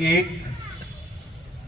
1,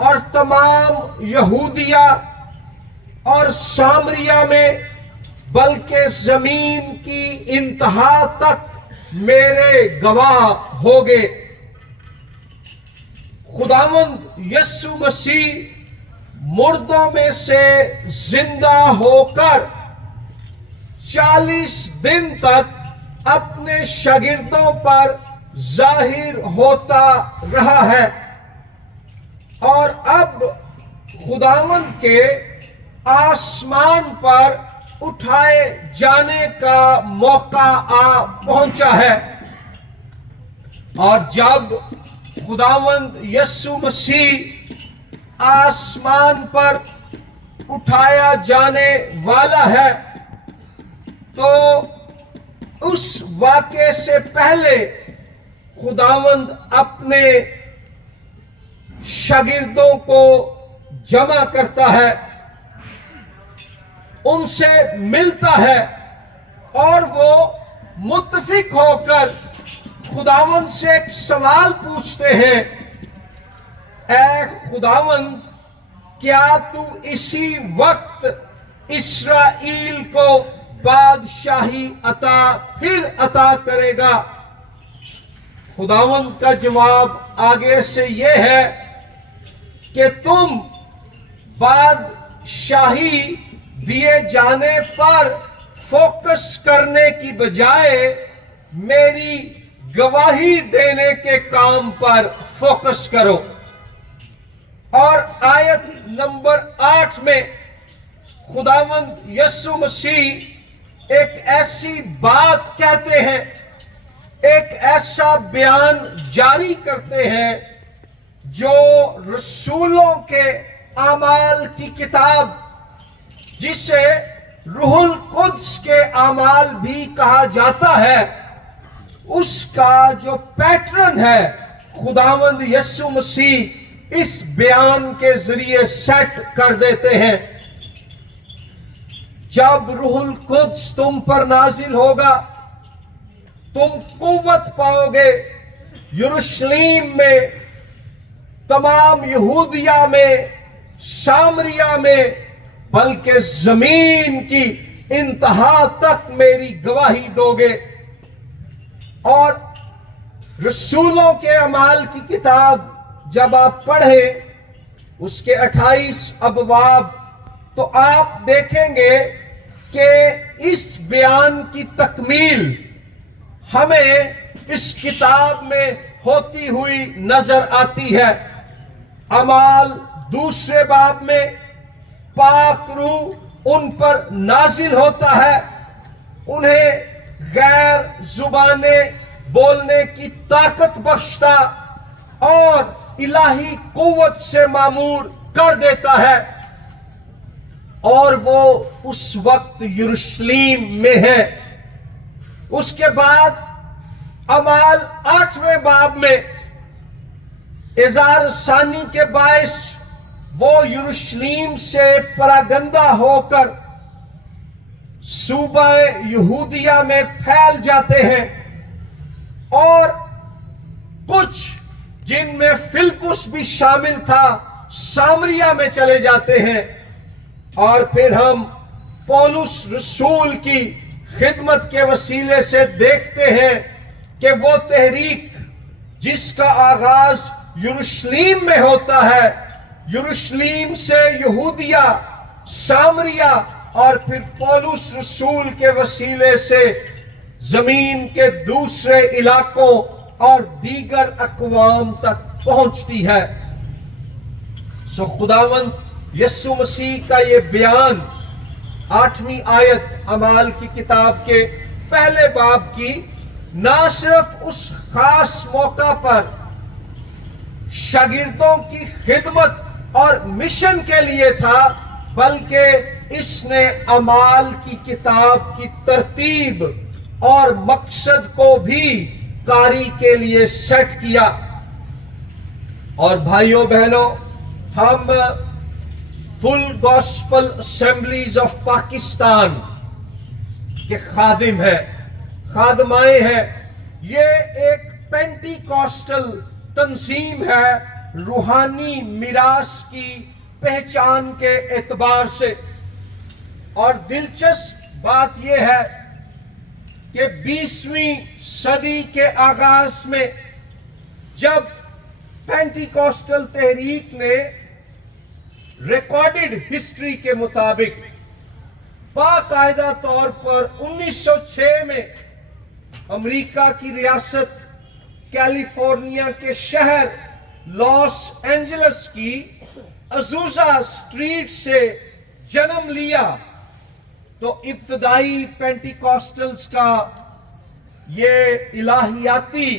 اور تمام یہودیہ اور سامریہ میں بلکہ زمین کی انتہا تک میرے گواہ ہوگے۔ خداوند یسوع مسیح مردوں میں سے زندہ ہو کر 40 دن تک اپنے شاگردوں پر ظاہر ہوتا رہا ہے، اور اب خداوند کے آسمان پر اٹھائے جانے کا موقع آ پہنچا ہے۔ اور جب خداوند یسوع مسیح آسمان پر اٹھایا جانے والا ہے تو اس واقعے سے پہلے خداوند اپنے شاگردوں کو جمع کرتا ہے، ان سے ملتا ہے، اور وہ متفق ہو کر خداوند سے ایک سوال پوچھتے ہیں، اے خداوند، کیا تو اسی وقت اسرائیل کو بادشاہی پھر عطا کرے گا؟ خداوند کا جواب آگے سے یہ ہے کہ تم بادشاہی دیے جانے پر فوکس کرنے کی بجائے میری گواہی دینے کے کام پر فوکس کرو۔ اور آیت نمبر 8 میں خداوند یسوع مسیح ایک ایسی بات کہتے ہیں، ایک ایسا بیان جاری کرتے ہیں جو رسولوں کے اعمال کی کتاب، جسے روح القدس کے اعمال بھی کہا جاتا ہے، اس کا جو پیٹرن ہے خداوند یسوع مسیح اس بیان کے ذریعے سیٹ کر دیتے ہیں۔ جب روح القدس تم پر نازل ہوگا، تم قوت پاؤ گے، یروشلیم میں، تمام یہودیہ میں، سامریہ میں، بلکہ زمین کی انتہا تک میری گواہی دو گے۔ اور رسولوں کے اعمال کی کتاب جب آپ پڑھیں اس کے 28 ابواب، تو آپ دیکھیں گے کہ اس بیان کی تکمیل ہمیں اس کتاب میں ہوتی ہوئی نظر آتی ہے۔ اعمال 2 باب میں پاک روح ان پر نازل ہوتا ہے، انہیں غیر زبانیں بولنے کی طاقت بخشتا اور الہی قوت سے معمور کر دیتا ہے، اور وہ اس وقت یروشلیم میں ہے۔ اس کے بعد اعمال 8 باب میں اظہار ثانی کے باعث وہ یروشلیم سے پراگندہ ہو کر صوبہ یہودیہ میں پھیل جاتے ہیں، اور کچھ جن میں فلپس بھی شامل تھا سامریہ میں چلے جاتے ہیں۔ اور پھر ہم پولس رسول کی خدمت کے وسیلے سے دیکھتے ہیں کہ وہ تحریک جس کا آغاز یروشلیم میں ہوتا ہے، یروشلیم سے یہودیہ، سامریہ، اور پھر پولس رسول کے وسیلے سے زمین کے دوسرے علاقوں اور دیگر اقوام تک پہنچتی ہے۔ سو خداوند یسوع مسیح کا یہ بیان 8ویں آیت اعمال کی کتاب کے پہلے باب کی نہ صرف اس خاص موقع پر شاگردوں کی خدمت اور مشن کے لیے تھا، بلکہ اس نے اعمال کی کتاب کی ترتیب اور مقصد کو بھی کاری کے لیے سیٹ کیا۔ اور بھائیوں بہنوں، ہم فل گاسپل اسمبلیز آف پاکستان کے خادم ہیں، خادمائیں ہیں۔ یہ ایک پینٹی کاسٹل تنظیم ہے روحانی میراث کی پہچان کے اعتبار سے. اور دلچسپ بات یہ ہے کہ 20ویں صدی کے آغاز میں جب پینٹیکوسٹل تحریک نے ریکارڈڈ ہسٹری کے مطابق باقاعدہ طور پر 1906 میں امریکہ کی ریاست کیلیفورنیا کے شہر لاس اینجلس کی ازوزا اسٹریٹ سے جنم لیا تو ابتدائی پینٹیکوسٹلز کا یہ الہیاتی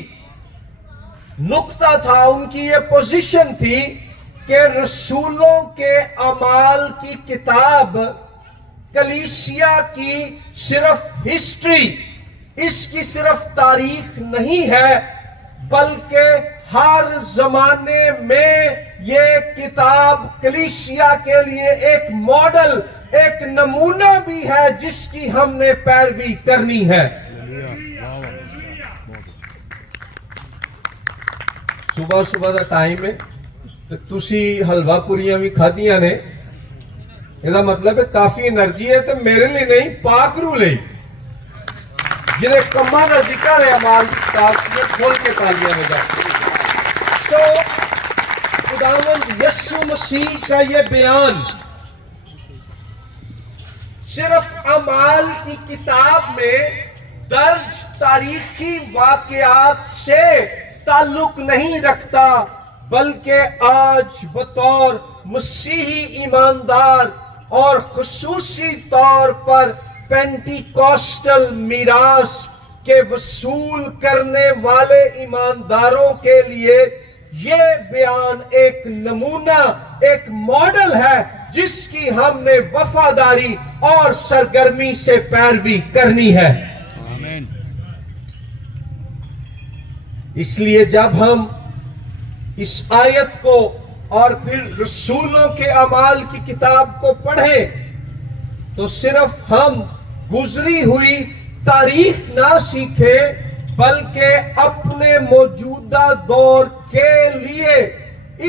نقطہ تھا، ان کی یہ پوزیشن تھی کہ رسولوں کے اعمال کی کتاب کلیسیا کی صرف ہسٹری، اس کی صرف تاریخ نہیں ہے، بلکہ ہر زمانے میں یہ کتاب کلیسیا کے لیے ایک ماڈل، ایک نمونہ بھی ہے جس کی ہم نے پیروی کرنی ہے. صبح صبح دا ٹائم ہے تو تسی حلوہ پوریاں بھی کھادیاں نے، یہ مطلب ہے کافی انرجی ہے. تو میرے لیے نہیں، پاک روح لئی جنہیں کماں کا ذکر ہے اعمال کی کتاب میں، کھول کے تالیاں میں جاتے. سو خداوند یسوع مسیح کا یہ بیان صرف اعمال کی کتاب میں درج تاریخی واقعات سے تعلق نہیں رکھتا، بلکہ آج بطور مسیحی ایماندار اور خصوصی طور پر پینٹیکوسٹل میراث کے وصول کرنے والے ایمانداروں کے لیے یہ بیان ایک نمونہ، ایک ماڈل ہے جس کی ہم نے وفاداری اور سرگرمی سے پیروی کرنی ہے. آمین. اس لیے جب ہم اس آیت کو اور پھر رسولوں کے اعمال کی کتاب کو پڑھیں تو صرف ہم گزری ہوئی تاریخ نہ سیکھیں، بلکہ اپنے موجودہ دور کے لیے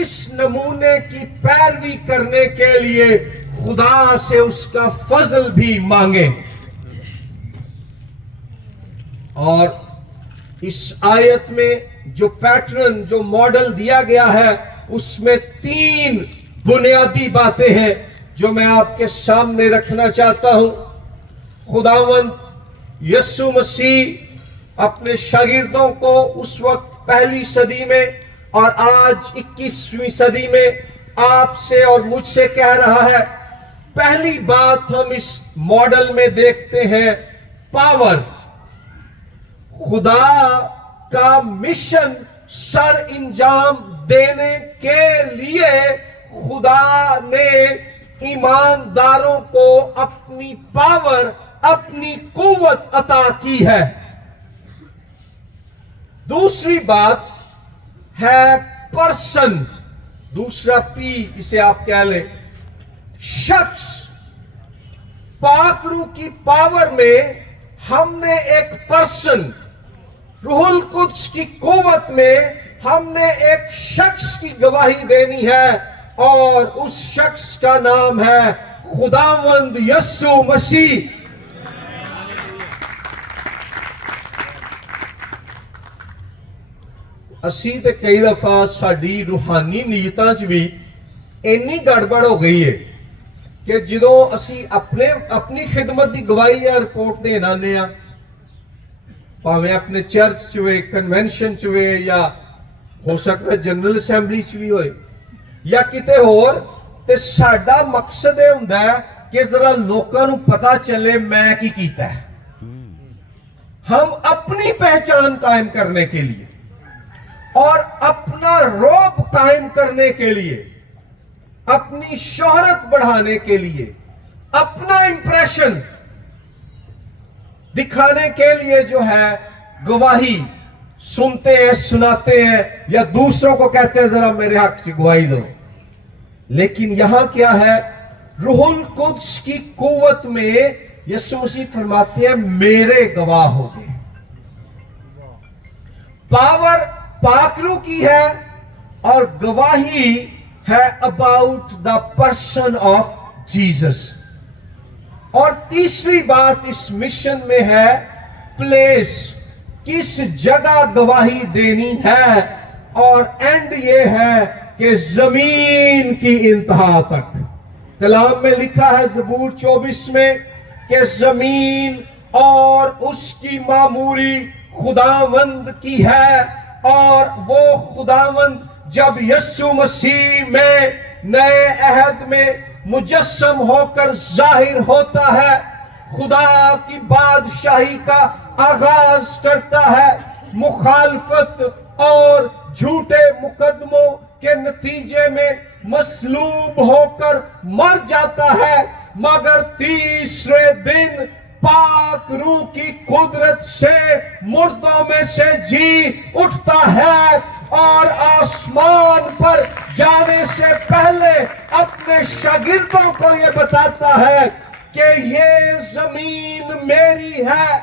اس نمونے کی پیروی کرنے کے لیے خدا سے اس کا فضل بھی مانگیں. اور اس آیت میں جو پیٹرن، جو ماڈل دیا گیا ہے، اس میں 3 بنیادی باتیں ہیں جو میں آپ کے سامنے رکھنا چاہتا ہوں. خداوند یسوع مسیح اپنے شاگردوں کو اس وقت پہلی صدی میں اور آج 21ویں صدی میں آپ سے اور مجھ سے کہہ رہا ہے. پہلی بات ہم اس ماڈل میں دیکھتے ہیں پاور. خدا کا مشن سر انجام دینے کے لیے خدا نے ایمانداروں کو اپنی پاور، اپنی قوت عطا کی ہے. دوسری بات ہے پرسن، دوسرا پی اسے آپ کہہ لیں، شخص. پاک روح کی پاور میں ہم نے ایک پرسن، روح القدس کی قوت میں ہم نے ایک شخص کی گواہی دینی ہے، اور اس شخص کا نام ہے خداوند یسوع مسیح. اسی تے کئی دفعہ ساڈی روحانی نیتاں چ بھی اینی گڑبڑ ہو گئی ہے کہ جدوں اسی اپنی خدمت دی گواہی یا رپورٹ دین آنے ہاں، پاویں اپنے چرچ چ ہوئے، کنونشن چ ہوئے، یا ہو سکتا ہے جنرل اسمبلی چ بھی ہوئے یا کتے ہور، تے ساڈا مقصد یہ ہوندا ہے کہ ذرا لوکاں نوں پتہ چلے میں کی کیتا ہے. ہم اپنی پہچان قائم کرنے کے لیے اور اپنا رعب قائم کرنے کے لیے، اپنی شہرت بڑھانے کے لیے، اپنا امپریشن دکھانے کے لیے جو ہے گواہی سنتے ہیں، سناتے ہیں، یا دوسروں کو کہتے ہیں ذرا میرے حق سے گواہی دو. لیکن یہاں کیا ہے؟ روح القدس کی قوت میں یسوع مسیح فرماتے ہیں میرے گواہ ہو گئے. پاور پاک روح کی ہے، اور گواہی ہے about the person of Jesus. اور تیسری بات اس مشن میں ہے پلیس، کس جگہ گواہی دینی ہے، اور اینڈ یہ ہے کہ زمین کی انتہا تک. کلام میں لکھا ہے زبور 24 میں کہ زمین اور اس کی معموری خداوند کی ہے، اور وہ خداوند جب یسوع مسیح میں نئے عہد میں مجسم ہو کر ظاہر ہوتا ہے، خدا کی بادشاہی کا آغاز کرتا ہے، مخالفت اور جھوٹے مقدموں کے نتیجے میں مصلوب ہو کر مر جاتا ہے، مگر تیسرے دن پاک روح کی قدرت سے مردوں میں سے جی اٹھتا ہے، اور آسمان پر جانے سے پہلے اپنے شاگردوں کو یہ بتاتا ہے کہ یہ زمین میری ہے،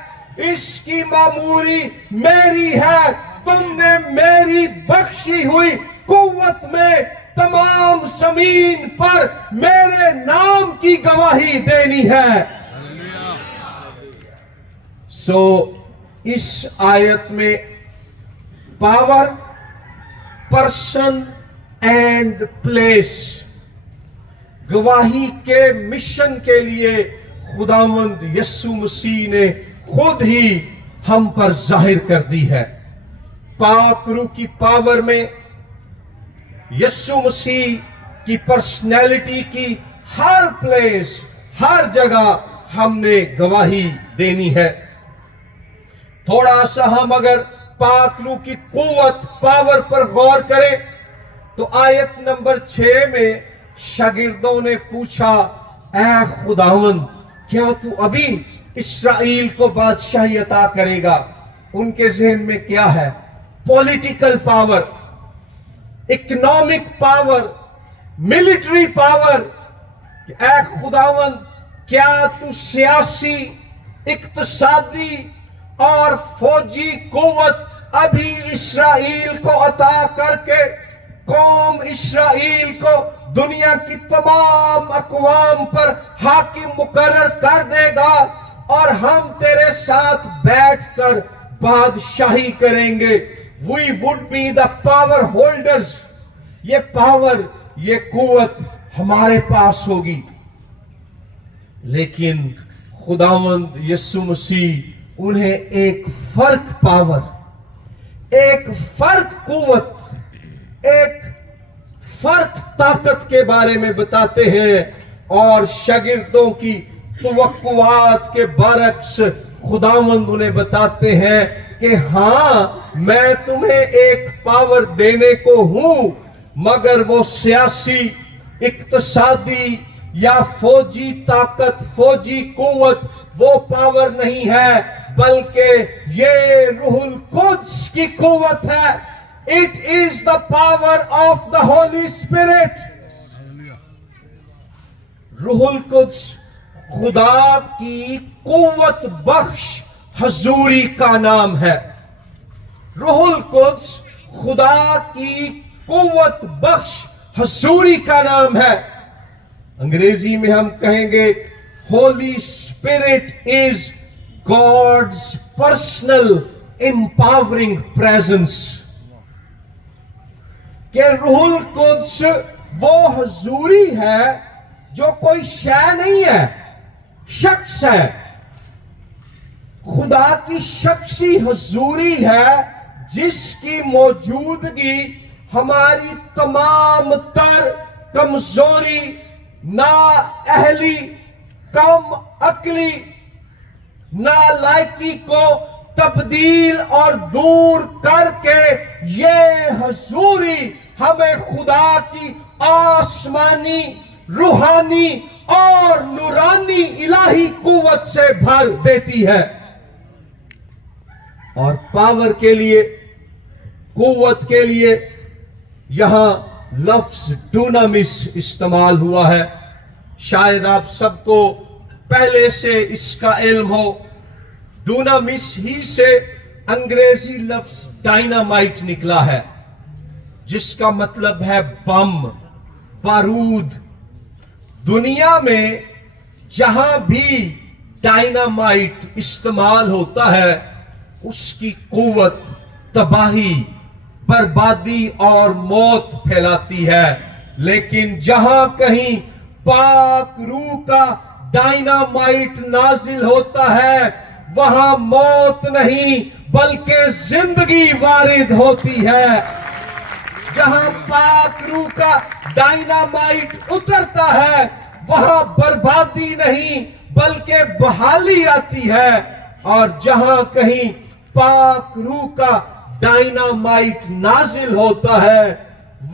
اس کی معموری میری ہے، تم نے میری بخشی ہوئی قوت میں تمام زمین پر میرے نام کی گواہی دینی ہے. سو اس آیت میں پاور، پرسن اینڈ پلیس، گواہی کے مشن کے لیے خداوند یسوع مسیح نے خود ہی ہم پر ظاہر کر دی ہے. پاک روح کی پاور میں یسوع مسیح کی پرسنالٹی کی ہر پلیس، ہر جگہ ہم نے گواہی دینی ہے. تھوڑا سا ہم اگر پاک روح کی قوت، پاور پر غور کریں تو آیت نمبر 6 میں شاگردوں نے پوچھا، اے خداوند کیا تو ابھی اسرائیل کو بادشاہی عطا کرے گا؟ ان کے ذہن میں کیا ہے؟ Political power, economic power, military power. اے خداوند کیا تو سیاسی، اقتصادی اور فوجی قوت ابھی اسرائیل کو عطا کر کے قوم اسرائیل کو دنیا کی تمام اقوام پر حاکم مقرر کر دے گا، اور ہم تیرے ساتھ بیٹھ کر بادشاہی کریں گے. We would be the power holders. یہ پاور، یہ قوت ہمارے پاس ہوگی. لیکن خداوند یسوع مسیح انہیں ایک فرق پاور، ایک فرق قوت، ایک فرق طاقت کے بارے میں بتاتے ہیں، اور شاگردوں کی توقعات کے برعکس خداوند انہیں بتاتے ہیں کہ ہاں میں تمہیں ایک پاور دینے کو ہوں، مگر وہ سیاسی، اقتصادی یا فوجی طاقت، فوجی قوت وہ پاور نہیں ہے، بلکہ یہ روح القدس کی قوت ہے. It is the power of the Holy Spirit. روح القدس خدا کی قوت بخش حضوری کا نام ہے. روح القدس خدا کی قوت بخش حضوری کا نام ہے. انگریزی میں ہم کہیں گے Holy Spirit is God's personal empowering presence. کہ روح القدس وہ حضوری ہے جو کوئی شے نہیں ہے، شخص ہے. خدا کی شخصی حضوری ہے جس کی موجودگی ہماری تمام تر کمزوری، نااہلی، کم عقلی، نالائکی کو تبدیل اور دور کر کے یہ حضوری ہمیں خدا کی آسمانی، روحانی اور نورانی الہی قوت سے بھر دیتی ہے. اور پاور کے لیے، قوت کے لیے یہاں لفظ ڈونامس استعمال ہوا ہے. شاید آپ سب کو پہلے سے اس کا علم ہو. ڈونامس ہی سے انگریزی لفظ ڈائنامائٹ نکلا ہے، جس کا مطلب ہے بم، بارود۔ دنیا میں جہاں بھی ڈائنامائٹ استعمال ہوتا ہے اس کی قوت تباہی، بربادی اور موت پھیلاتی ہے، لیکن جہاں کہیں پاک روح کا ڈائنامائٹ نازل ہوتا ہے وہاں موت نہیں بلکہ زندگی وارد ہوتی ہے۔ جہاں پاک روح کا ڈائنامائٹ اترتا ہے وہاں بربادی نہیں بلکہ بحالی آتی ہے، اور جہاں کہیں پاک روح کا ڈائنامائٹ نازل ہوتا ہے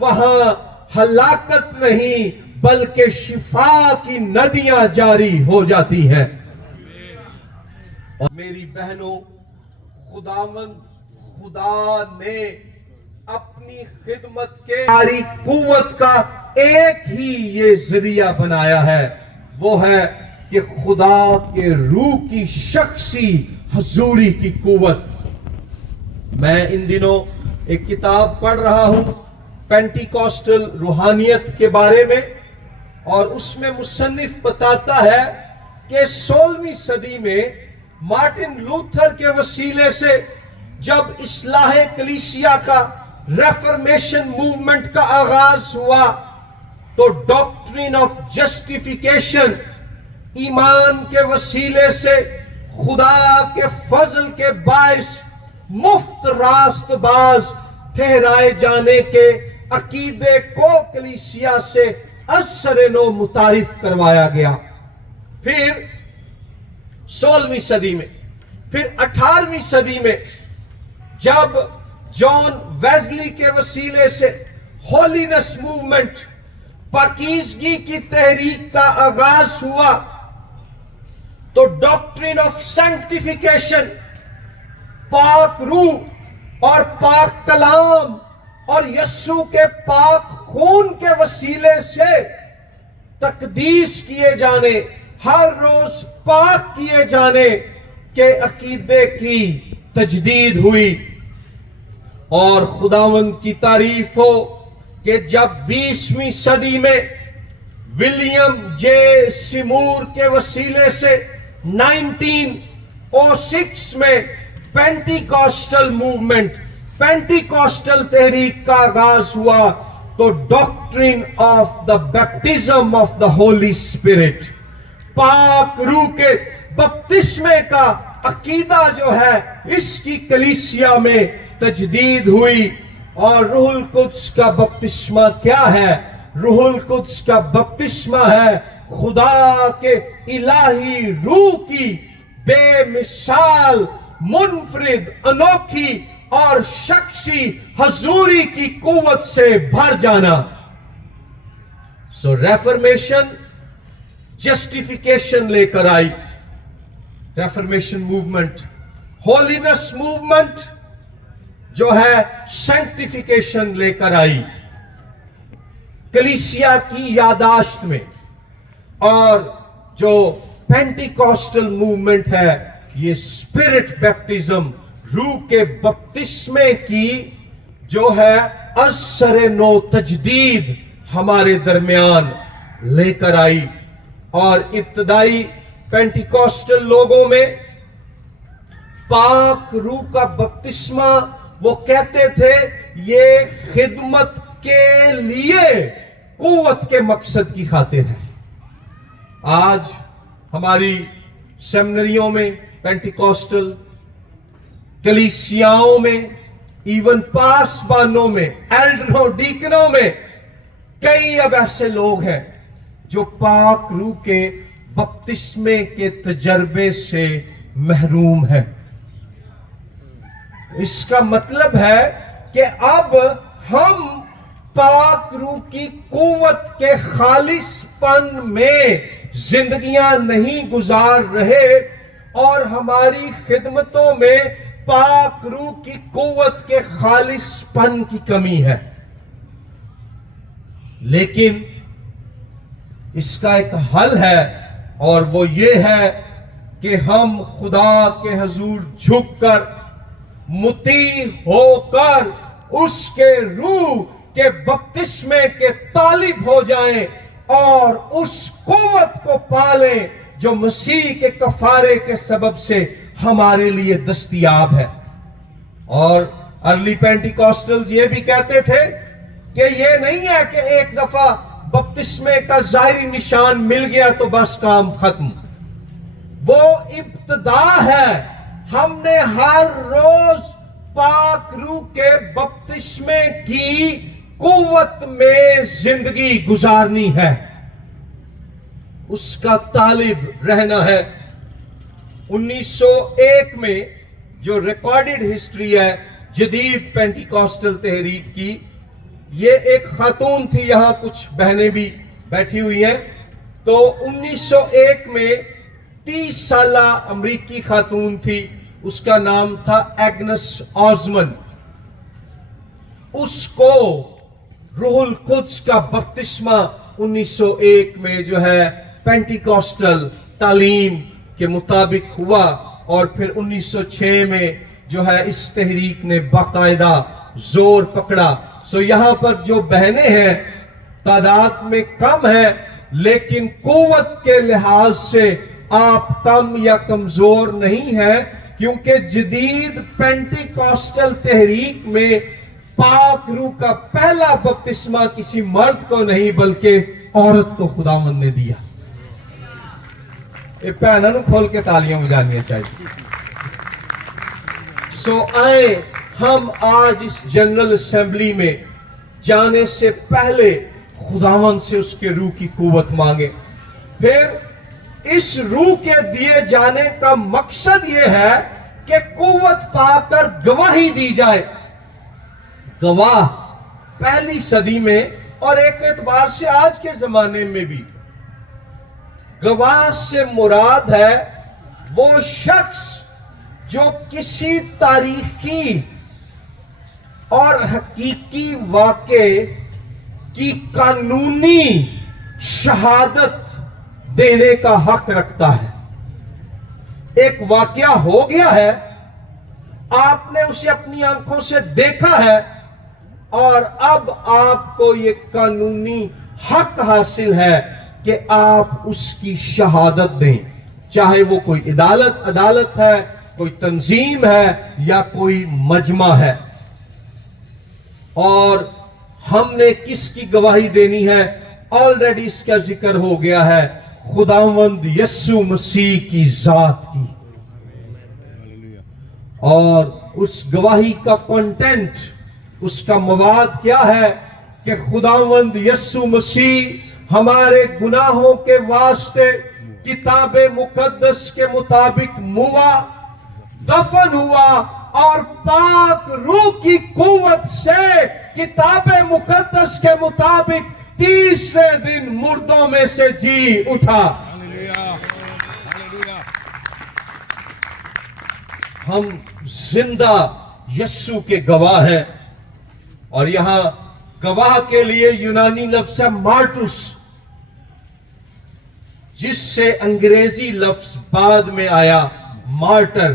وہاں ہلاکت نہیں بلکہ شفا کی ندیاں جاری ہو جاتی ہیں۔ اور میری بہنوں، خدا نے اپنی خدمت کے ساری قوت کا ایک ہی یہ ذریعہ بنایا ہے، وہ ہے کہ خدا کے روح کی شخصی حضوری کی قوت۔ میں ان دنوں ایک کتاب پڑھ رہا ہوں پینٹیکوسٹل روحانیت کے بارے میں، اور اس میں مصنف بتاتا ہے کہ 16ویں صدی میں مارٹن لوتھر کے وسیلے سے جب اصلاح کلیسیا کا ریفرمیشن موومنٹ کا آغاز ہوا تو ڈاکٹرین آف جسٹیفیکیشن، ایمان کے وسیلے سے خدا کے فضل کے باعث مفت راست باز ٹھہرائے جانے کے عقیدے کو کلیسیا سے اثر نو متعارف کروایا گیا۔ پھر 16ویں صدی میں، پھر 18ویں صدی میں جب جان ویزلی کے وسیلے سے ہولینس موومنٹ، پاکیزگی کی تحریک کا آغاز ہوا تو ڈاکٹرین آف سینکٹیفیکیشن، پاک روح اور پاک کلام اور یسوع کے پاک خون کے وسیلے سے تقدیس کیے جانے، ہر روز پاک کیے جانے کے عقیدے کی تجدید ہوئی۔ اور خداوند کی تعریف ہو کہ جب 20ویں صدی میں ولیم جے سیمور کے وسیلے سے 1906 میں پینٹیکوسٹل موومنٹ، پینٹیکوسٹل تحریک کا آغاز ہوا تو doctrine of the baptism of the holy spirit, پاک روح کے بپتسمے کا عقیدہ جو ہے اس کی کلیسیا میں تجدید ہوئی۔ اور روح القدس کا بپتسمہ کیا ہے؟ روح القدس کا بپتسمہ ہے خدا کے الہی روح کی بے مثال، منفرد، انوکھی اور شخصی حضوری کی قوت سے بھر جانا۔ سو ریفرمیشن جسٹیفیکیشن لے کر آئی، ریفرمیشن موومنٹ، ہولینس موومنٹ جو ہے سینکٹیفیکیشن لے کر آئی کلیسیا کی یاداشت میں۔ اور جو پینٹیکوسٹل موومنٹ ہے یہ اسپرٹ بیپٹزم، روح کے بپتسمے کی جو ہے اثر نو تجدید ہمارے درمیان لے کر آئی۔ اور ابتدائی پینٹیکوسٹل لوگوں میں پاک روح کا بپتسمہ وہ کہتے تھے یہ خدمت کے لیے قوت کے مقصد کی خاطر ہے۔ آج ہماری سیمنریوں میں، پینٹیکوسٹل کلیسیاؤں میں، ایون پاسبانوں میں، ایلڈروں، ڈیکنوں میں کئی اب ایسے لوگ ہیں جو پاک روح کے بپتسمے کے تجربے سے محروم ہیں۔ اس کا مطلب ہے کہ اب ہم پاک روح کی قوت کے خالص پن میں زندگیاں نہیں گزار رہے، اور ہماری خدمتوں میں پاک روح کی قوت کے خالص پن کی کمی ہے۔ لیکن اس کا ایک حل ہے، اور وہ یہ ہے کہ ہم خدا کے حضور جھک کر، مطیع ہو کر اس کے روح کہ بپتسمے کے طالب ہو جائیں اور اس قوت کو پالیں جو مسیح کے کفارے کے سبب سے ہمارے لیے دستیاب ہے۔ اور ارلی پینٹیکوسٹلز یہ بھی کہتے تھے کہ یہ نہیں ہے کہ ایک دفعہ بپتسمے کا ظاہری نشان مل گیا تو بس کام ختم، وہ ابتدا ہے۔ ہم نے ہر روز پاک روح کے بپتسمے کی قوت میں زندگی گزارنی ہے، اس کا طالب رہنا ہے۔ 1901 میں جو ریکارڈڈ ہسٹری ہے جدید پینٹیکوسٹل تحریک کی، یہ ایک خاتون تھی، یہاں کچھ بہنیں بھی بیٹھی ہوئی ہیں، تو 1901 میں 30 سالہ امریکی خاتون تھی، اس کا نام تھا ایگنس آزمن۔ اس کو روح القدس کا بپتسمہ 1901 میں جو ہے پینٹیکوسٹل تعلیم کے مطابق ہوا، اور پھر 1906 میں جو ہے اس تحریک نے باقاعدہ زور پکڑا۔ سو یہاں پر جو بہنیں ہیں تعداد میں کم ہیں، لیکن قوت کے لحاظ سے آپ کم یا کمزور نہیں ہیں، کیونکہ جدید پینٹیکوسٹل تحریک میں پاک روح کا پہلا بپتسمہ کسی مرد کو نہیں بلکہ عورت کو خداوند نے دیا۔ یہ پہنا نو کھول کے تالیاں بجانیاں چاہیے۔ سو آئیں ہم آج اس جنرل اسمبلی میں جانے سے پہلے خداوند سے اس کے روح کی قوت مانگیں۔ پھر اس روح کے دیے جانے کا مقصد یہ ہے کہ قوت پا کر گواہی دی جائے۔ گواہ پہلی صدی میں اور ایک اعتبار سے آج کے زمانے میں بھی، گواہ سے مراد ہے وہ شخص جو کسی تاریخی اور حقیقی واقعے کی قانونی شہادت دینے کا حق رکھتا ہے۔ ایک واقعہ ہو گیا ہے، آپ نے اسے اپنی آنکھوں سے دیکھا ہے، اور اب آپ کو یہ قانونی حق حاصل ہے کہ آپ اس کی شہادت دیں، چاہے وہ کوئی عدالت ہے، کوئی تنظیم ہے یا کوئی مجمع ہے۔ اور ہم نے کس کی گواہی دینی ہے؟ آلریڈی اس کا ذکر ہو گیا ہے، خداوند یسوع مسیح کی ذات کی۔ اور اس گواہی کا کنٹینٹ، اس کا مواد کیا ہے کہ خداوند یسوع مسیح ہمارے گناہوں کے واسطے کتاب مقدس کے مطابق موا، دفن ہوا، اور پاک روح کی قوت سے کتاب مقدس کے مطابق تیسرے دن مردوں میں سے جی اٹھا۔ ہم زندہ یسوع کے گواہ ہیں، اور یہاں گواہ کے لیے یونانی لفظ ہے مارٹوس، جس سے انگریزی لفظ بعد میں آیا مارٹر۔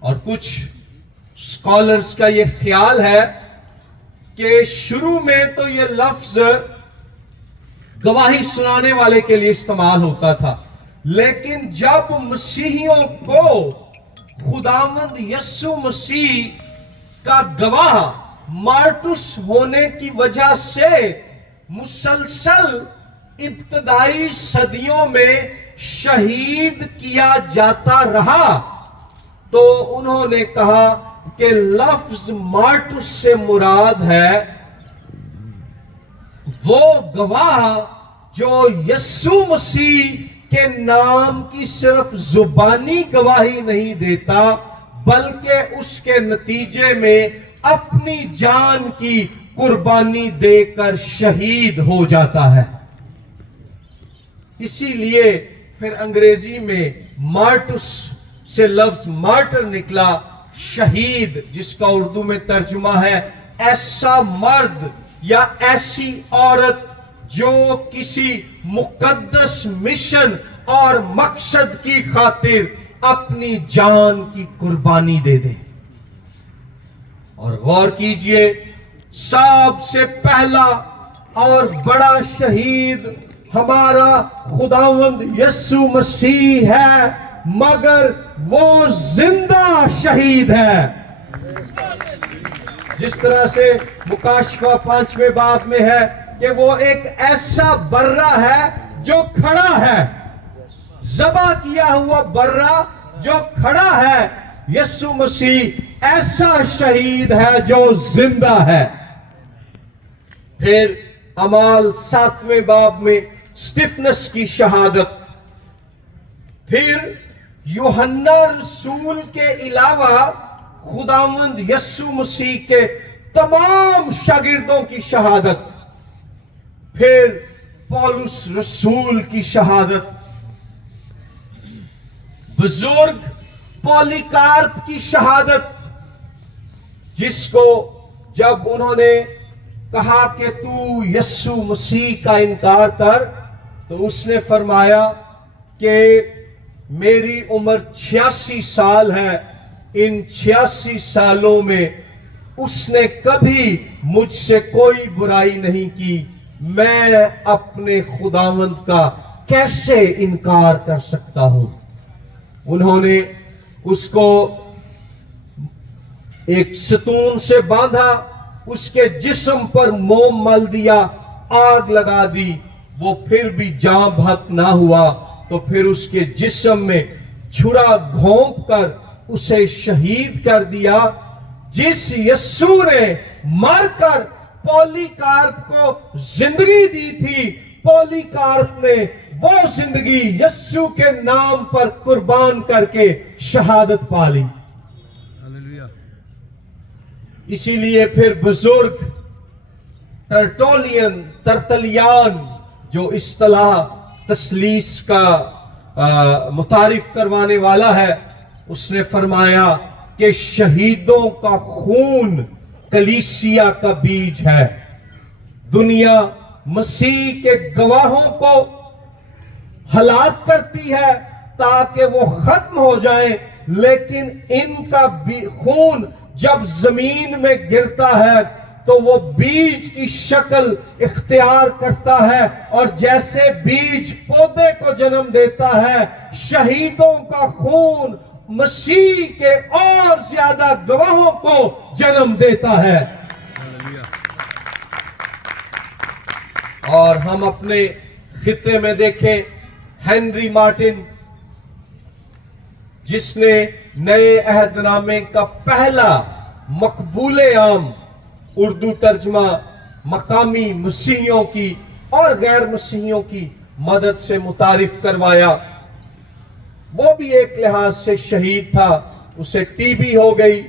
اور کچھ اسکالرز کا یہ خیال ہے کہ شروع میں تو یہ لفظ گواہی سنانے والے کے لیے استعمال ہوتا تھا، لیکن جب مسیحیوں کو خداوند یسوع مسیح کا گواہ مارٹوس ہونے کی وجہ سے مسلسل ابتدائی صدیوں میں شہید کیا جاتا رہا، تو انہوں نے کہا کہ لفظ مارٹوس سے مراد ہے وہ گواہ جو یسوع مسیح کے نام کی صرف زبانی گواہی نہیں دیتا، بلکہ اس کے نتیجے میں اپنی جان کی قربانی دے کر شہید ہو جاتا ہے۔ اسی لیے پھر انگریزی میں مارٹوس سے لفظ مارٹر نکلا، شہید، جس کا اردو میں ترجمہ ہے ایسا مرد یا ایسی عورت جو کسی مقدس مشن اور مقصد کی خاطر اپنی جان کی قربانی دے دے۔ اور غور کیجئے سب سے پہلا اور بڑا شہید ہمارا خداوند یسوع مسیح ہے، مگر وہ زندہ شہید ہے۔ جس طرح سے مکاشفہ 5ویں باب میں ہے کہ وہ ایک ایسا برہ ہے جو کھڑا ہے، ذبح کیا ہوا برہ جو کھڑا ہے، یسوع مسیح ایسا شہید ہے جو زندہ ہے۔ پھر اعمال 7ویں باب میں اسٹفنس کی شہادت، پھر یوحنا رسول کے علاوہ خداوند یسوع مسیح کے تمام شاگردوں کی شہادت، پھر پولس رسول کی شہادت، بزرگ پولیکارپ کی شہادت، جس کو جب انہوں نے کہا کہ تو یسوع مسیح کا انکار کر، تو اس نے فرمایا کہ میری عمر 86 سال ہے، ان 86 سالوں میں اس نے کبھی مجھ سے کوئی برائی نہیں کی، میں اپنے خداوند کا کیسے انکار کر سکتا ہوں۔ انہوں نے اس کو ایک ستون سے باندھا، اس کے جسم پر موم مل دیا، آگ لگا دی، وہ پھر بھی جاں بحق نہ ہوا، تو پھر اس کے جسم میں چھرا گھونپ کر اسے شہید کر دیا۔ جس یسوع نے مر کر پولیکارپ کو زندگی دی تھی، پولیکارپ نے وہ زندگی یسوع کے نام پر قربان کر کے شہادت پا لی۔ اسی لیے پھر بزرگ ترتلیان جو اصطلاح تثلیث کا متعارف کروانے والا ہے، اس نے فرمایا کہ شہیدوں کا خون کلیسیا کا بیج ہے۔ دنیا مسیح کے گواہوں کو ہلاک کرتی ہے تاکہ وہ ختم ہو جائیں، لیکن ان کا خون جب زمین میں گرتا ہے تو وہ بیج کی شکل اختیار کرتا ہے، اور جیسے بیج پودے کو جنم دیتا ہے، شہیدوں کا خون مسیح کے اور زیادہ گواہوں کو جنم دیتا ہے۔ اور ہم اپنے خطے میں دیکھیں ہنری مارٹن، جس نے نئے عہد نامے کا پہلا مقبول عام اردو ترجمہ مقامی مسیحیوں کی اور غیر مسیحیوں کی مدد سے متعارف کروایا۔ وہ بھی ایک لحاظ سے شہید تھا، اسے ٹی بی ہو گئی،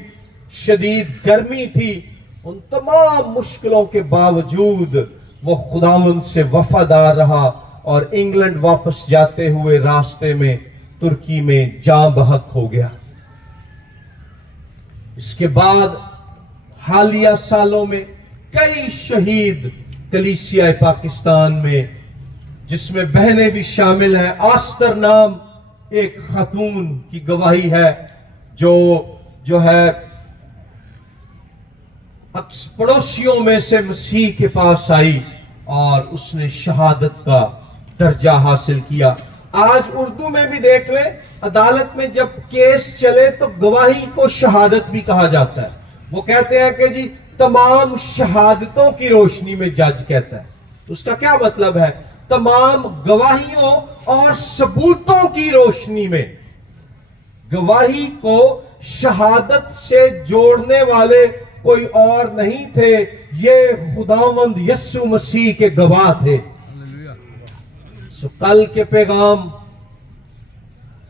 شدید گرمی تھی، ان تمام مشکلوں کے باوجود وہ خداوند سے وفادار رہا، اور انگلینڈ واپس جاتے ہوئے راستے میں ترکی میں جاں بحق ہو گیا۔ اس کے بعد حالیہ سالوں میں کئی شہید کلیسیا پاکستان میں، جس میں بہنیں بھی شامل ہیں۔ آستر نام ایک خاتون کی گواہی ہے جو ہے پڑوسیوں میں سے مسیح کے پاس آئی اور اس نے شہادت کا درجہ حاصل کیا۔ آج اردو میں بھی دیکھ لیں، عدالت میں جب کیس چلے تو گواہی کو شہادت بھی کہا جاتا ہے۔ وہ کہتے ہیں کہ جی تمام شہادتوں کی روشنی میں جج کہتا ہے، تو اس کا کیا مطلب ہے؟ تمام گواہیوں اور ثبوتوں کی روشنی میں۔ گواہی کو شہادت سے جوڑنے والے کوئی اور نہیں تھے، یہ خداوند یسوع مسیح کے گواہ تھے۔ کل کے پیغام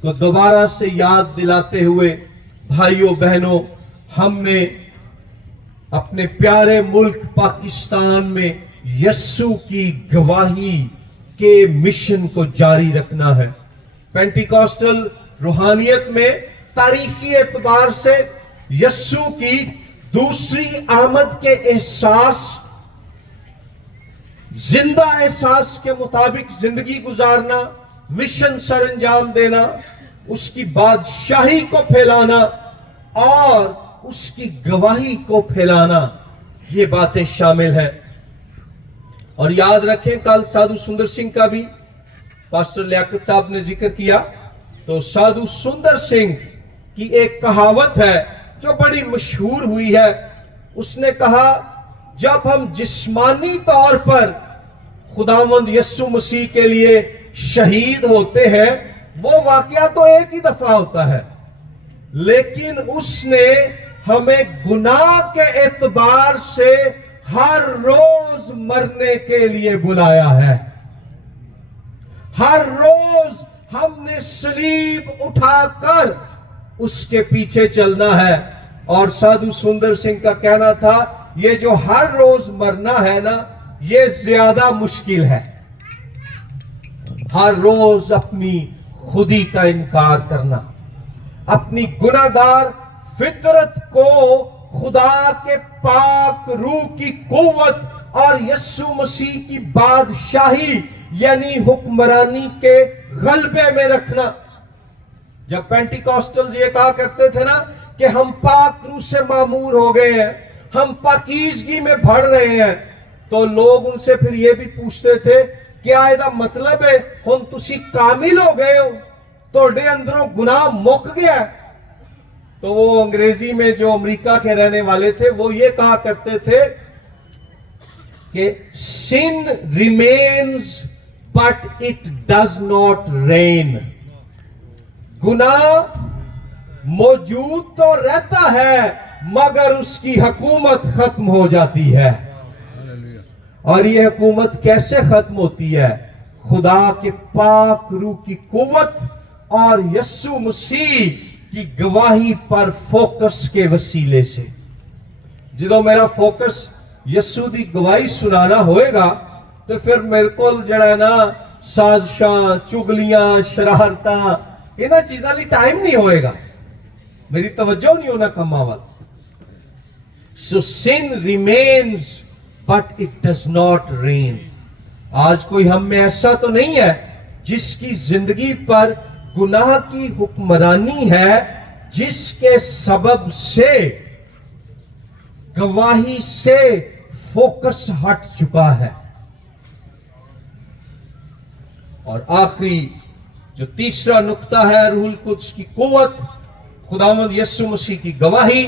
کو دوبارہ سے یاد دلاتے ہوئے بھائیوں بہنوں، ہم نے اپنے پیارے ملک پاکستان میں یسوع کی گواہی کے مشن کو جاری رکھنا ہے۔ پینٹیکوسٹل روحانیت میں تاریخی اعتبار سے یسوع کی دوسری آمد کے احساس، زندہ احساس کے مطابق زندگی گزارنا، مشن سر انجام دینا، اس کی بادشاہی کو پھیلانا اور اس کی گواہی کو پھیلانا یہ باتیں شامل ہیں. اور یاد رکھیں کل سادھو سندر سنگھ کا بھی پاسٹر لیاقت صاحب نے ذکر کیا. تو سادھو سندر سنگھ کی ایک کہاوت ہے جو بڑی مشہور ہوئی ہے. اس نے کہا جب ہم جسمانی طور پر خداوند یسوع مسیح کے لیے شہید ہوتے ہیں وہ واقعہ تو ایک ہی دفعہ ہوتا ہے، لیکن اس نے ہمیں گناہ کے اعتبار سے ہر روز مرنے کے لیے بلایا ہے. ہر روز ہم نے صلیب اٹھا کر اس کے پیچھے چلنا ہے. اور سادھو سندر سنگھ کا کہنا تھا یہ جو ہر روز مرنا ہے نا یہ زیادہ مشکل ہے. ہر روز اپنی خودی کا انکار کرنا، اپنی گناہگار فطرت کو خدا کے پاک روح کی قوت اور یسوع مسیح کی بادشاہی یعنی حکمرانی کے غلبے میں رکھنا. جب پینٹیکوسٹل یہ کہا کرتے تھے نا کہ ہم پاک روح سے معمور ہو گئے ہیں، ہم پاکیزگی میں بڑھ رہے ہیں، تو لوگ ان سے پھر یہ بھی پوچھتے تھے کیا یہ مطلب ہے ہن تسی کامل ہو گئے ہو، توڑے اندروں گناہ مک گیا. تو وہ انگریزی میں جو امریکہ کے رہنے والے تھے وہ یہ کہا کرتے تھے کہ sin remains but it does not reign. گناہ موجود تو رہتا ہے مگر اس کی حکومت ختم ہو جاتی ہے. اور یہ حکومت کیسے ختم ہوتی ہے؟ خدا کے پاک روح کی قوت اور یسوع مسیح کی گواہی پر فوکس کے وسیلے سے. جدو میرا فوکس یسوع دی گواہی سنانا ہوئے گا تو پھر میرے کو جڑا ہے نا سازشاں، چگلیاں، شرارتاں انہاں چیزاں لی ٹائم نہیں ہوئے گا، میری توجہ نہیں ہونا کما وال. So sin remains but it does not reign. آج کوئی ہم میں ایسا تو نہیں ہے جس کی زندگی پر گناہ کی حکمرانی ہے، جس کے سبب سے گواہی سے فوکس ہٹ چکا ہے. اور آخری جو تیسرا نقطہ ہے روح القدس کی قوت، خداوند یسوع مسیح کی گواہی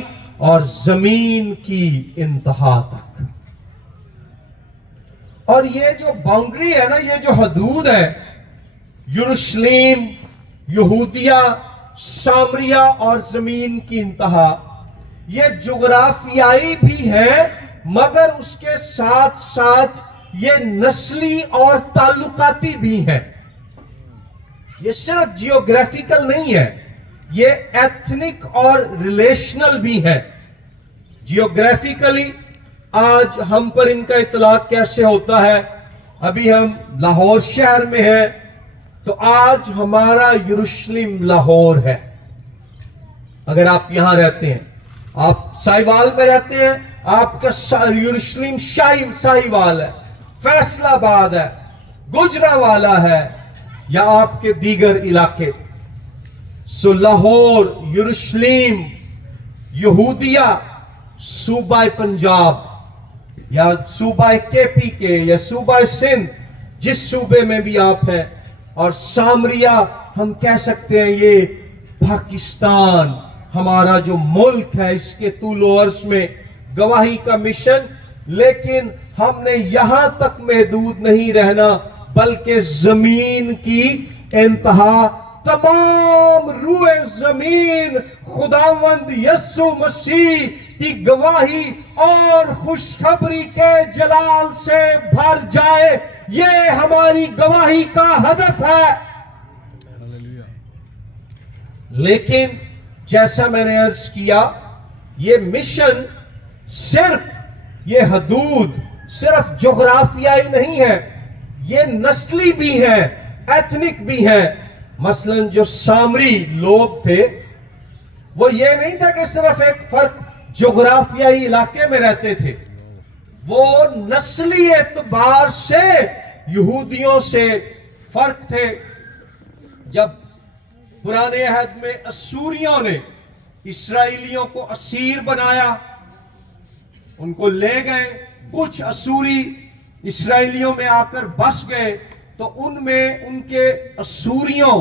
اور زمین کی انتہا تک. اور یہ جو باؤنڈری ہے نا، یہ جو حدود ہے، یروشلم، یہودیہ، سامریہ اور زمین کی انتہا، یہ جغرافیائی بھی ہے مگر اس کے ساتھ ساتھ یہ نسلی اور تعلقاتی بھی ہیں. یہ صرف جیوگرافیکل نہیں ہے، یہ ایتھنک اور ریلیشنل بھی ہے. جیوگرافیکلی آج ہم پر ان کا اطلاق کیسے ہوتا ہے؟ ابھی ہم لاہور شہر میں ہیں تو آج ہمارا یروشلم لاہور ہے. اگر آپ یہاں رہتے ہیں، آپ ساہیوال میں رہتے ہیں، آپ کا یروشلم ساہیوال ہے، فیصل آباد ہے، گجرانوالہ ہے یا آپ کے دیگر علاقے. سو لاہور، یروشلم، یہودیہ، صوبہ پنجاب یا صوبہ کے پی کے یا صوبہ سندھ، جس صوبے میں بھی آپ ہیں، اور سامریہ ہم کہہ سکتے ہیں یہ پاکستان ہمارا جو ملک ہے، اس کے طول و عرض میں گواہی کا مشن. لیکن ہم نے یہاں تک محدود نہیں رہنا بلکہ زمین کی انتہا، تمام روئے زمین خداوند یسوع مسیح کی گواہی اور خوشخبری کے جلال سے بھر جائے، یہ ہماری گواہی کا ہدف ہے. لیکن جیسا میں نے عرض کیا، یہ مشن صرف یہ حدود صرف جغرافیائی نہیں ہے، یہ نسلی بھی ہیں، ایتھنک بھی ہیں. مثلا جو سامری لوگ تھے وہ یہ نہیں تھا کہ صرف ایک فرق جغرافیائی علاقے میں رہتے تھے، وہ نسلی اعتبار سے یہودیوں سے فرق تھے. جب پرانے عہد میں اسوریوں نے اسرائیلیوں کو اسیر بنایا، ان کو لے گئے. کچھ اسوری اسرائیلیوں میں آ کر بس گئے تو ان میں ان کے اسوریوں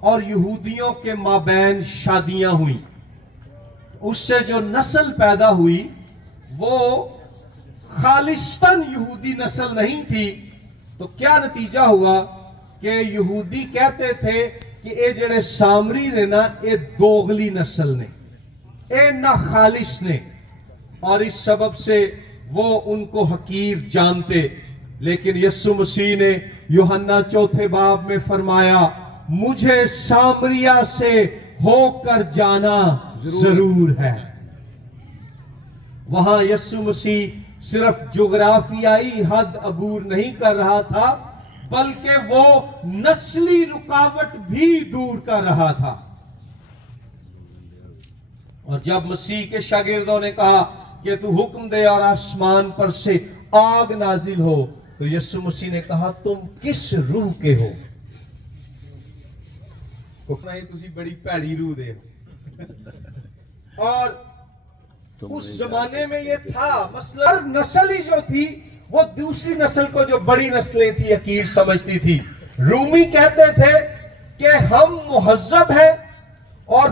اور یہودیوں کے مابین شادیاں ہوئیں. اس سے جو نسل پیدا ہوئی وہ خالصتاً یہودی نسل نہیں تھی. تو کیا نتیجہ ہوا کہ یہودی کہتے تھے کہ اے جڑے سامری نے نا اے دوغلی نسل نے, اے نہ خالص نے, اور اس سبب سے وہ ان کو حقیر جانتے. لیکن یسوع مسیح نے یوحنا 4 باب میں فرمایا مجھے سامریا سے ہو کر جانا ضرور ہے. وہاں یسوع مسیح صرف جغرافیائی حد عبور نہیں کر رہا تھا بلکہ وہ نسلی رکاوٹ بھی دور کر رہا تھا. اور جب مسیح کے شاگردوں نے کہا کہ تو حکم دے اور آسمان پر سے آگ نازل ہو, تو یسوع مسیح نے کہا تم کس روح کے ہو؟ تسی بڑی پیڑی روح دے ہو. اور اس زمانے میں یہ تھا مسئلہ, نسل ہی جو تھی وہ دوسری نسل کو جو بڑی نسلیں تھی حقیر سمجھتی تھی. رومی کہتے تھے کہ ہم مہذب ہیں اور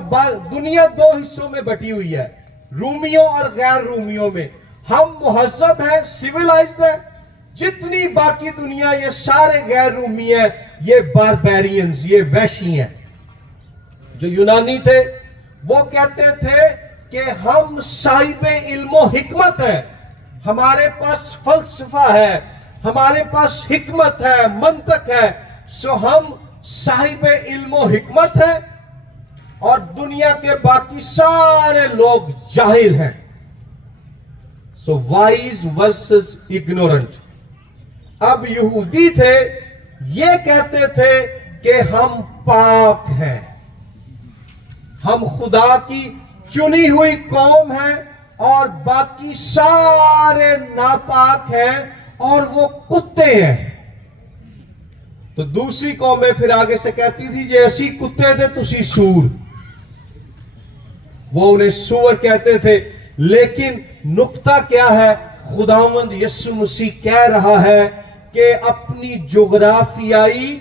دنیا دو حصوں میں بٹی ہوئی ہے, رومیوں اور غیر رومیوں میں. ہم مہذب ہیں, سیولائزڈ ہیں, جتنی باقی دنیا یہ سارے غیر رومی ہیں, یہ باربیرینز, یہ وحشی ہیں. جو یونانی تھے وہ کہتے تھے کہ ہم صاحب علم و حکمت ہیں, ہمارے پاس فلسفہ ہے, ہمارے پاس حکمت ہے, منطق ہے, سو ہم صاحب علم و حکمت ہیں اور دنیا کے باقی سارے لوگ جاہل ہیں. سو وائز ورسز اگنورنٹ. اب یہودی تھے, یہ کہتے تھے کہ ہم پاک ہیں, ہم خدا کی چنی ہوئی قوم ہیں اور باقی سارے ناپاک ہیں اور وہ کتے ہیں. تو دوسری قومیں پھر آگے سے کہتی تھی جے اسی کتے دے تسی سور. وہ انہیں سور کہتے تھے. لیکن نقطہ کیا ہے؟ خداوند یسوع مسیح کہہ رہا ہے کہ اپنی جغرافیائی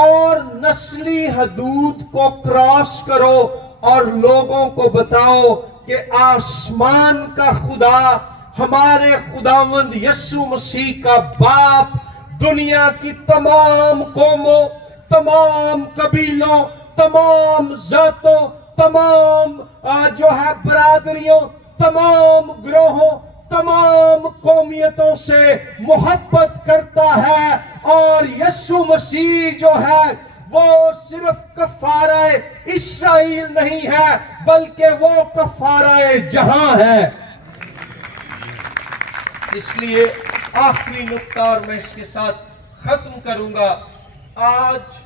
اور نسلی حدود کو کراس کرو اور لوگوں کو بتاؤ کہ آسمان کا خدا, ہمارے خداوند یسوع مسیح کا باپ, دنیا کی تمام قوموں, تمام قبیلوں, تمام ذاتوں, تمام جو ہے برادریوں, تمام گروہوں, تمام قومیتوں سے محبت کرتا ہے. اور یسوع مسیح جو ہے وہ صرف کفارہ اسرائیل نہیں ہے بلکہ وہ کفارہ جہاں ہے. اس لیے آخری نقطہ اور میں اس کے ساتھ ختم کروں گا. آج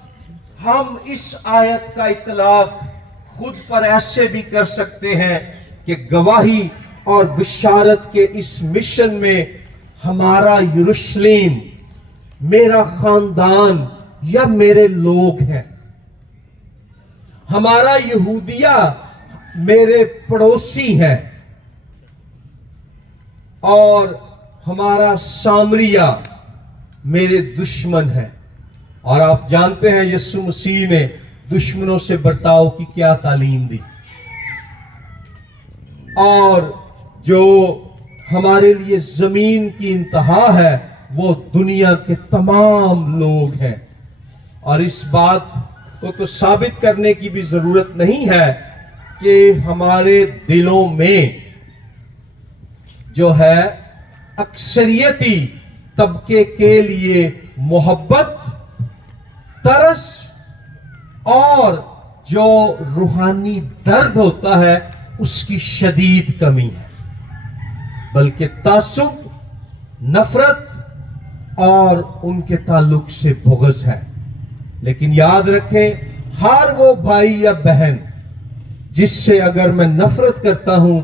ہم اس آیت کا اطلاق خود پر ایسے بھی کر سکتے ہیں کہ گواہی اور بشارت کے اس مشن میں ہمارا یروشلم, میرا خاندان یا میرے لوگ ہیں, ہمارا یہودیہ میرے پڑوسی ہیں, اور ہمارا سامریہ میرے دشمن ہے. اور آپ جانتے ہیں یسوع مسیح نے دشمنوں سے برتاؤ کی کیا تعلیم دی, اور جو ہمارے لیے زمین کی انتہا ہے وہ دنیا کے تمام لوگ ہیں. اور اس بات کو تو ثابت کرنے کی بھی ضرورت نہیں ہے کہ ہمارے دلوں میں جو ہے اکثریتی طبقے کے لیے محبت, ترس اور جو روحانی درد ہوتا ہے اس کی شدید کمی ہے, بلکہ تعصب, نفرت اور ان کے تعلق سے بغض ہے. لیکن یاد رکھیں, ہر وہ بھائی یا بہن جس سے اگر میں نفرت کرتا ہوں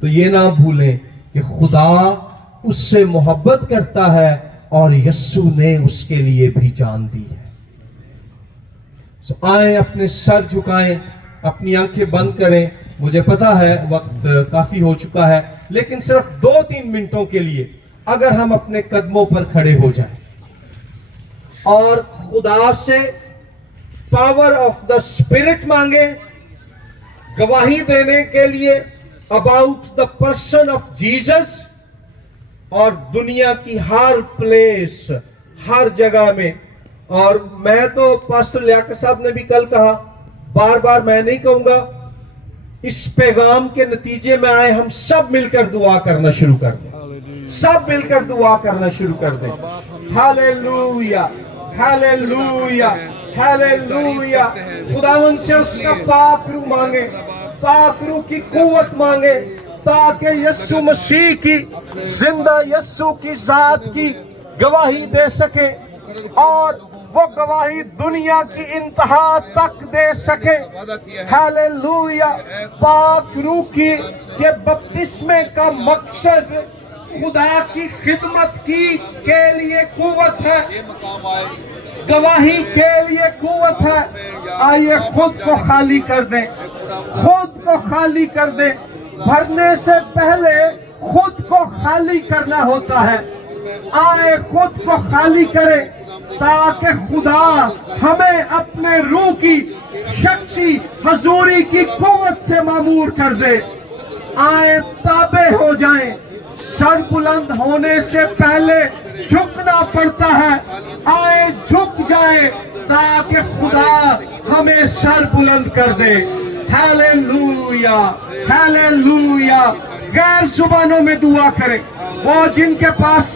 تو یہ نہ بھولیں کہ خدا اس سے محبت کرتا ہے اور یسوع نے اس کے لیے بھی جان دی ہے. آئیں, اپنے سر جھکائیں, اپنی آنکھیں بند کریں. مجھے پتا ہے وقت کافی ہو چکا ہے, لیکن صرف 2-3 منٹوں کے لیے اگر ہم اپنے قدموں پر کھڑے ہو جائیں اور خدا سے پاور آف دا اسپرٹ مانگے گواہی دینے کے لیے about the person of Jesus, اور دنیا کی ہر پلیس، ہر جگہ میں. اور میں تو پاسٹر لیاقت صاحب نے بھی کل کہا، بار بار میں نہیں کہوں گا، اس پیغام کے نتیجے میں آئے ہم سب مل کر دعا کرنا شروع کر دیں، سب مل کر دعا کرنا شروع کر دیں. ہاللیلویا، ہاللیلویا، ہاللیلویا. خداوند سے اس کا پاک روح مانگے، پاک روح کی قوت مانگے، تاکہ یسوع مسیح کی، زندہ یسوع کی ذات کی گواہی دے سکے، اور وہ گواہی دنیا کی انتہا تک دے سکے. ہاللیلویا. پاک روح کی کہ بپتسمے کا مقصد خدا کی خدمت کی کے لیے قوت ہے، گواہی کے لیے قوت ہے. آئیے خود کو خالی کر دیں، خود کو خالی کر دیں. بھرنے سے پہلے خود کو خالی کرنا ہوتا ہے. آئے خود کو خالی کریں تاکہ خدا ہمیں اپنے روح کی شخصی حضوری کی قوت سے معمور کر دے. آئے تابع ہو جائیں. سر بلند ہونے سے پہلے جھکنا پڑتا ہے. آئے جھک جائیں تاکہ خدا ہمیں سر بلند کر دے. ہاللیلویا، ہاللیلویا. غیر زبانوں میں دعا کریں. وہ جن کے پاس